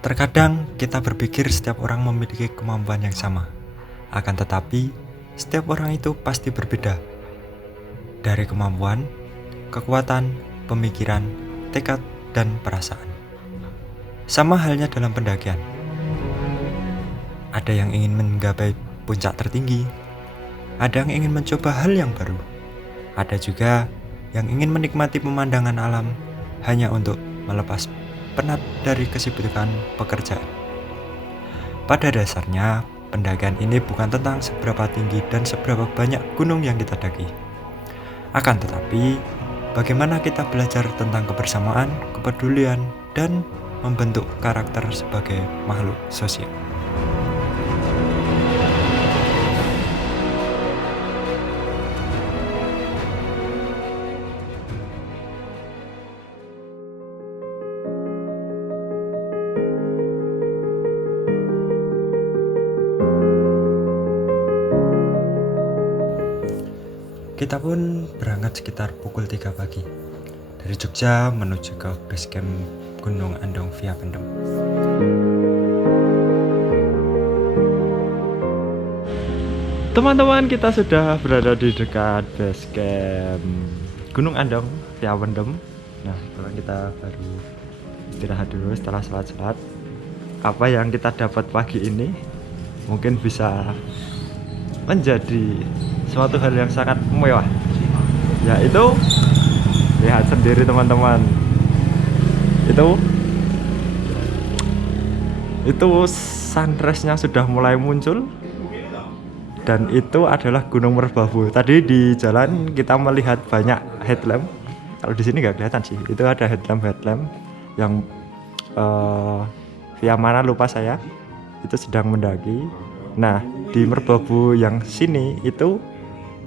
Terkadang kita berpikir setiap orang memiliki kemampuan yang sama. Akan tetapi, setiap orang itu pasti berbeda. Dari kemampuan, kekuatan, pemikiran, tekad, dan perasaan. Sama halnya dalam pendakian. Ada yang ingin menggapai puncak tertinggi, ada yang ingin mencoba hal yang baru, ada juga yang ingin menikmati pemandangan alam hanya untuk melepas penat dari kesibukan pekerjaan. Pada dasarnya, pendakian ini bukan tentang seberapa tinggi dan seberapa banyak gunung yang kita daki. Akan tetapi, bagaimana kita belajar tentang kebersamaan, kepedulian, dan membentuk karakter sebagai makhluk sosial. Kita pun berangkat sekitar pukul 3 pagi dari Jogja menuju ke base camp Gunung Andong via Pendem. Teman-teman, kita sudah berada di dekat base camp Gunung Andong via Pendem. Nah, sekarang kita baru istirahat dulu setelah sholat-sholat. Apa yang kita dapat pagi ini mungkin bisa menjadi suatu hal yang sangat mewah, yaitu lihat sendiri teman-teman, itu sunrise-nya sudah mulai muncul, dan itu adalah Gunung Merbabu. Tadi di jalan kita melihat banyak headlamp. Kalau di sini nggak kelihatan sih, itu ada headlamp yang via mana lupa saya, itu sedang mendaki. Nah, di Merbabu yang sini itu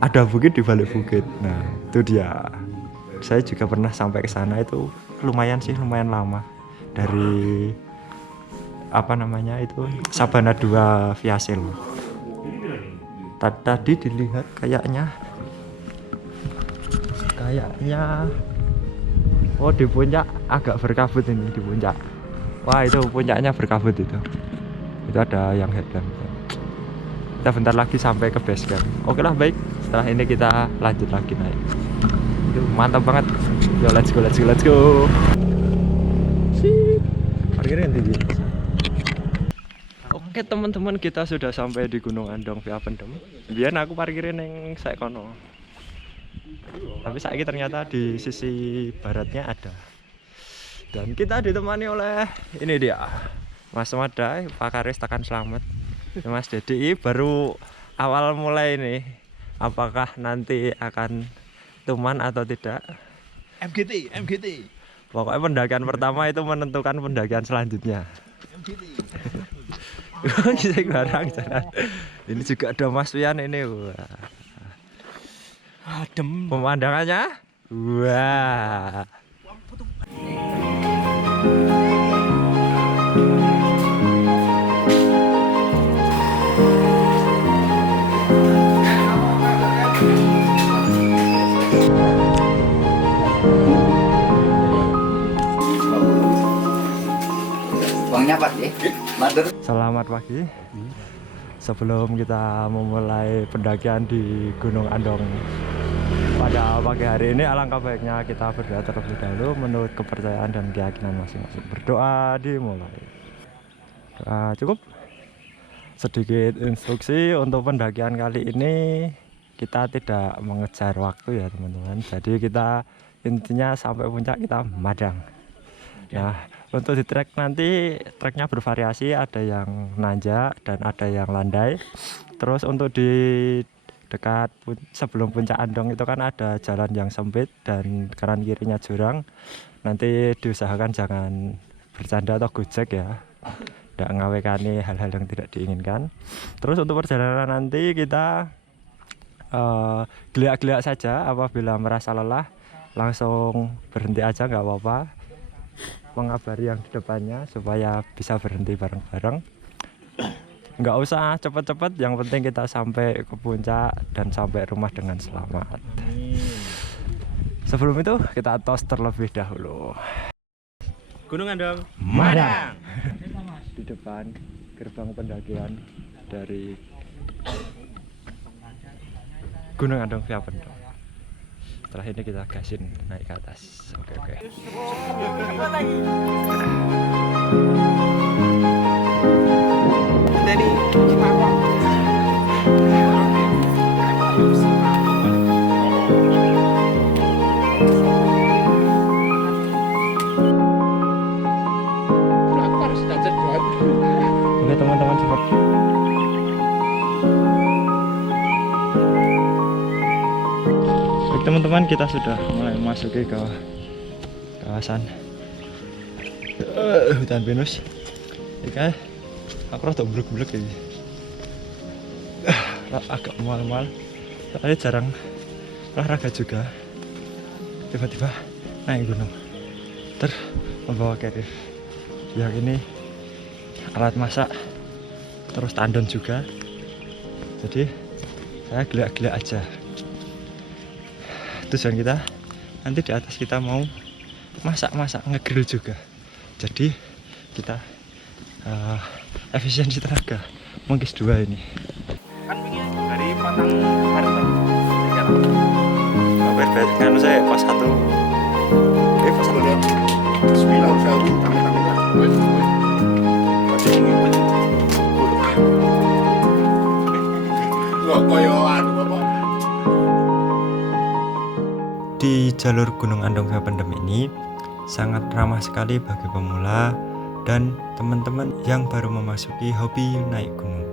ada bukit di balik bukit. Nah, itu dia. Saya juga pernah sampai ke sana, itu lumayan lama. Dari itu Sabana 2 via Sel. Tadi dilihat kayaknya oh, di puncak agak berkabut ini di puncak. Wah, itu puncaknya berkabut itu. Itu ada yang headlamp. Kita bentar lagi sampai ke base camp. Oke lah, baik. Setelah ini kita lanjut lagi naik. Itu mantap banget. Yo, let's go. Sip. Parkirnya tinggi. Oke teman-teman, kita sudah sampai di Gunung Andong via Pendem. Biar aku parkirin yang saya kono. Tapi saiki ternyata di sisi baratnya ada. Dan kita ditemani oleh ini dia, Mas Madai, Pak Karis Tekan Selamat. Mas Dedi baru awal mulai nih. Apakah nanti akan tuman atau tidak? MGT. Pokoknya pendakian pertama itu menentukan pendakian selanjutnya. MGT. Kita barang jalan. Ini juga ada Mas Wian ini. Wah. Adem. Pemandangannya. Wah. Uangnya Pak ya. Selamat pagi. Sebelum kita memulai pendakian di Gunung Andong pada pagi hari ini, alangkah baiknya kita berdoa terlebih dahulu menurut kepercayaan dan keyakinan masing-masing. Berdoa dimulai. Doa cukup. Sedikit instruksi untuk pendakian kali ini, kita tidak mengejar waktu ya teman-teman. Jadi kita intinya sampai puncak kita madang. Nah, untuk di trek nanti treknya bervariasi, ada yang nanjak dan ada yang landai. Terus untuk di dekat sebelum puncak Andong itu kan ada jalan yang sempit dan kanan kirinya jurang. Nanti diusahakan jangan bercanda atau gojek ya, tidak ngawekani hal-hal yang tidak diinginkan. Terus untuk perjalanan nanti kita geliat-geliat saja. Apabila merasa lelah langsung berhenti aja, nggak apa-apa. Mengabari yang di depannya supaya bisa berhenti bareng-bareng. Nggak usah cepet-cepet, yang penting kita sampai ke puncak dan sampai rumah dengan selamat. Sebelum itu kita tos terlebih dahulu. Gunung Andong Madang. di depan gerbang pendakian dari Gunung Andong Via Pendem. Setelah ini kita gasin naik ke atas. Oke. Oke teman-teman, seperti teman-teman, kita sudah mulai memasuki ke kawasan hutan pinus. Oke, aku rada blek-blek ini. Agak mual-mual. Soalnya jarang olahraga juga. Tiba-tiba naik gunung. Membawa carrier. Yang ini alat masak, terus tandon juga. Jadi saya gelak-gelak aja. Tujuan kita nanti di atas kita mau masak ngegrill juga, jadi kita efisiensi tenaga mengkis 2 ini kan dari Patang hampir kan saya pas 1 pas 1 lihat 9.000 di jalur Gunung Andong Via Pendem ini sangat ramah sekali bagi pemula dan teman-teman yang baru memasuki hobi naik gunung.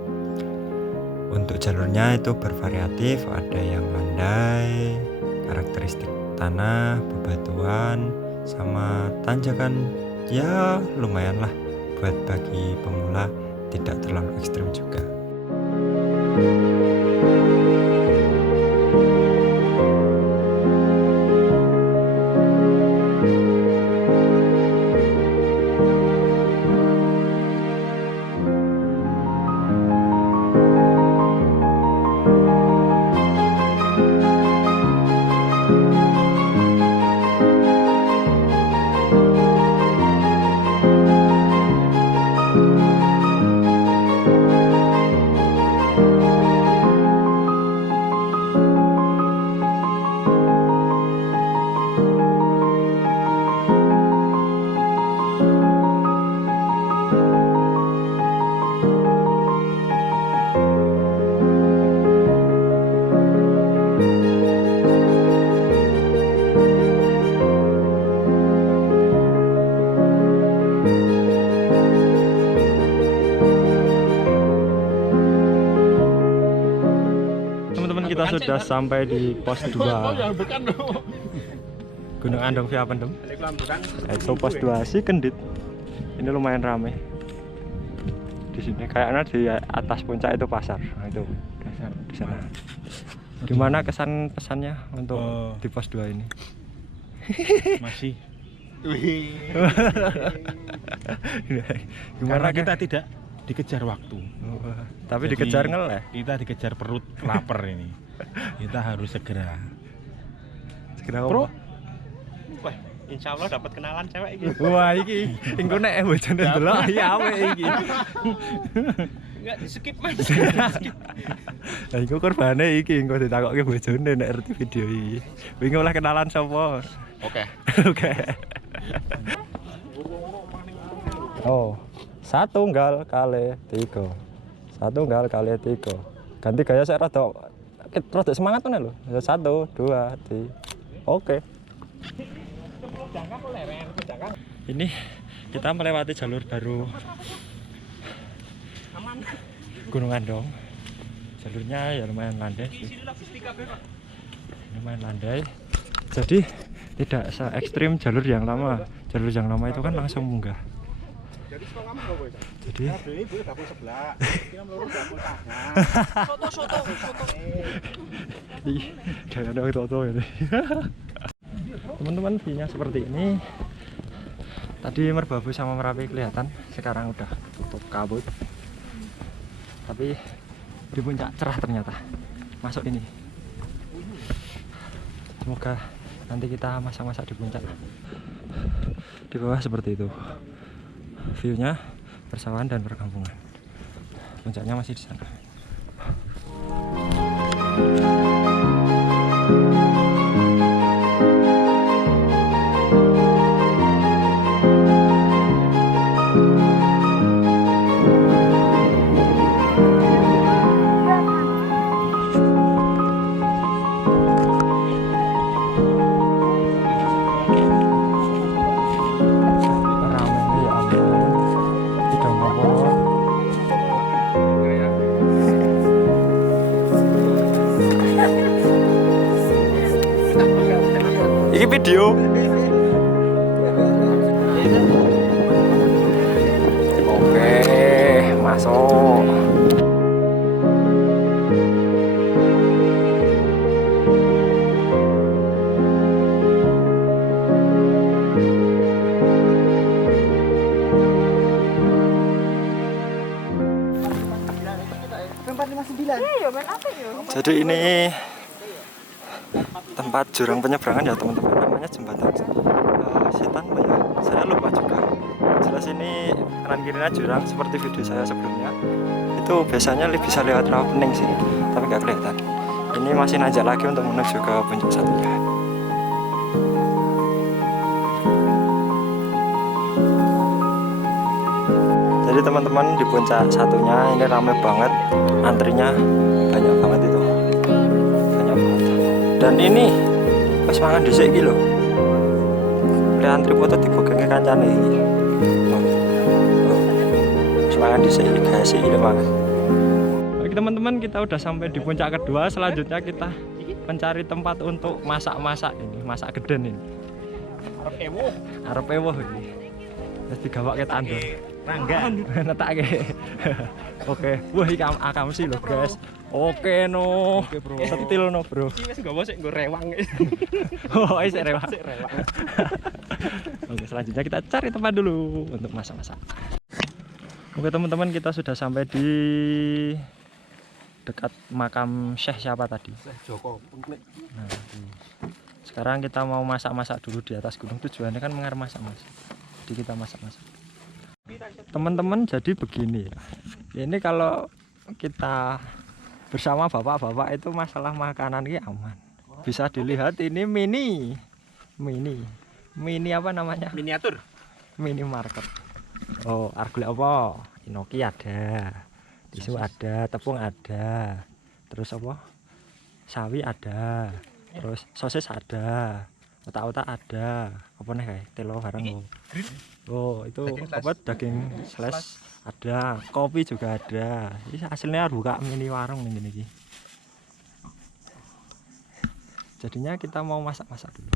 Untuk jalurnya itu bervariatif, ada yang landai, karakteristik tanah, bebatuan, sama tanjakan ya lumayan lah buat bagi pemula, tidak terlalu ekstrim juga. Kita sudah sampai di pos 2 Gunung Andong Via Pendem. Itu pos 2 si Kendit. Ini lumayan ramai. Di sini kayaknya di atas puncak itu pasar. Nah, itu di sana. Gimana kesan pesannya untuk di pos 2 ini? Masih. Gimana karena kita tidak dikejar waktu. Tapi jadi, dikejar ngeleh. Kita dikejar perut lapar ini. Kita harus segera. Bro. Wah, insya Allah dapat kenalan cewek iki. Wah, iki engko nek bojone delok ya awake iki. Enggak di skip Mas. Lah iku korbane iki engko ditakokke bojone nek ngerti video iki. Wingi oleh kenalan sapa? Oke. Oke. Oh. 1 gal kali 3. 1 gal kali 3. Ganti gaya saya rada semangat tuh lho. 1, 2, 3. Oke. Ini kita melewati jalur baru Gunung Andong. Jalurnya ya lumayan landai sih. Lumayan landai. Jadi tidak se ekstrim jalur yang lama. Jalur yang lama itu kan langsung munggah. Jadi teman-teman, view-nya seperti ini. Tadi Merbabu sama Merapi kelihatan, sekarang udah tutup kabut. Tapi di puncak cerah ternyata. Masuk ini. Semoga nanti kita masak-masak di puncak. Di bawah seperti itu. View-nya persawahan dan perkampungan. Puncaknya masih di sana. Ini video. Oke, masuk. Jadi ini tempat jurang penyeberangan ya teman-teman, namanya jembatan setan apa ya, saya lupa juga. Jelas ini kanan kirinya jurang seperti video saya sebelumnya. Itu biasanya bisa lewat rawa pening sih, tapi nggak kelihatan. Ini masih nanjak lagi untuk menuju ke puncak satunya. Jadi teman-teman, di puncak satunya ini ramai banget, antrinya banyak banget itu, banyak banget. Dan ini pas mangan dhisik iki lho. Lek antri foto dibogenge kancane iki. Pas mangan dhisik iki guys, iki lho mangan. Oke teman-teman, kita udah sampai di puncak kedua. Selanjutnya kita mencari tempat untuk masak-masak ini, masak geden ini. Arep ewoh iki. Wis digawake tandur. Ranggan. Netake. Oke, wah iki akam sih lho guys. Oke no. Oke, bro. Sentil no bro. Iki wis nggawa sik nggo rewang. Oh, isek rewang. Sik rewang. Oke, selanjutnya kita cari tempat dulu untuk masak-masak. Oke teman-teman, kita sudah sampai di dekat makam Syekh siapa tadi? Joko. Nah, sekarang kita mau masak-masak dulu di atas gunung. Tujuannya kan mengarah masak-masak. Jadi kita masak-masak. Teman-teman, jadi begini ya. Ini kalau kita bersama bapak-bapak itu masalah makanan ini aman. Bisa dilihat ini mini apa namanya? Miniatur. Minimarket. Oh, argule apa? Inoki ada, tisu ada, tepung ada, terus apa? Sawi ada, terus sosis ada, otak-otak ada, apa nih kayak telo bareng. Oh, itu apa, daging slash ada, kopi juga ada. Ini hasilnya buka mini warung nih gini. Jadinya kita mau masak-masak dulu.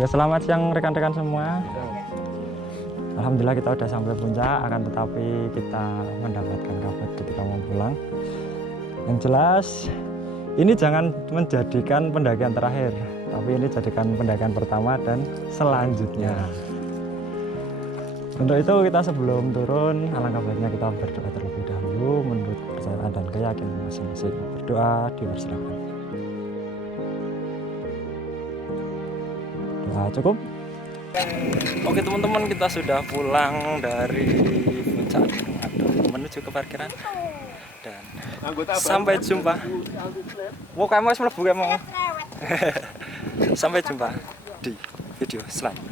Oke, selamat siang rekan-rekan semua. Alhamdulillah kita udah sampai puncak, akan tetapi kita mendapatkan kabar ketika mau pulang. Yang jelas ini jangan menjadikan pendakian terakhir, tapi ini jadikan pendakian pertama dan selanjutnya. Untuk itu kita sebelum turun, alangkah baiknya kita berdoa terlebih dahulu menurut kepercayaan dan keyakinan masing-masing. Berdoa dipersilakan. Nah, cukup. Oke teman-teman, kita sudah pulang dari puncak Gunung Andong menuju ke parkiran dan sampai jumpa. Mau kamu harus mlebu kamu. Sampai jumpa di video selanjutnya.